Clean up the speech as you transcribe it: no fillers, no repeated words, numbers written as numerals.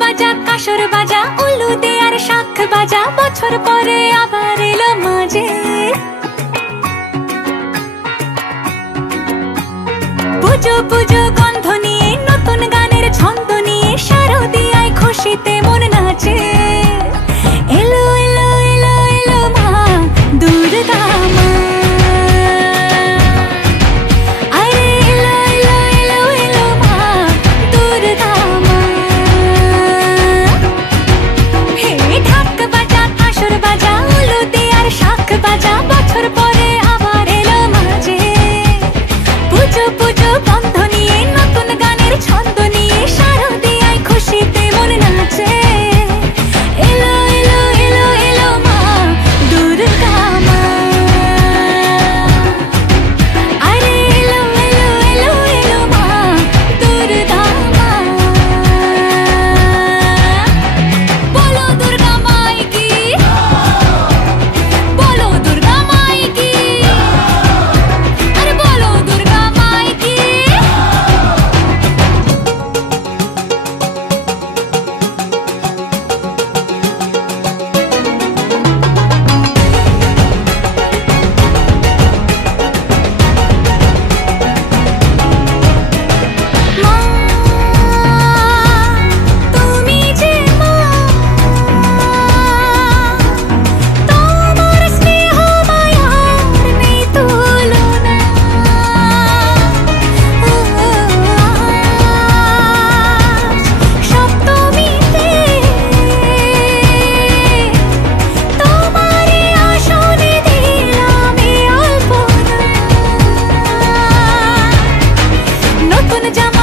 বাজা কাসর বাজা উলু দে আর শাখ বাজা বছর পরে আবার এলো মাঝে পুজো পুজো গন্ধ নিয়ে নতুন গানের ছন্দ নিয়ে শারদিয়ায় খুশিতে মন নাচে এলো এলো এলো এলো মা দুর্গা মা আরে এলো এলো এলো এলো মা দুর্গা মা হে ঢাক বাজা কাসর বাজা উলু দে আর শাখ বাজা বছর পরে আবার এলো মাঝে পুজো পুজো গন্ধ নিয়ে নতুন গানের ছন্দ নিয়ে শারদিয়ায় খুশিতে মন নাচে এলো এলো এলো এলো মা দুর্গা মা আরে এলো এলো এলো এলো মা দুর্গা মা বলো দুর্গা মাই কি বলো দুর্গা মাই কি আরে বলো দুর্গা মাই কি মা তুমি যে মা তোমার স্নেহ মায়ার নেই তুলনা সপ্তমীতে তোমারে আসনে দিলাম এই অল্পনা নতুন জামা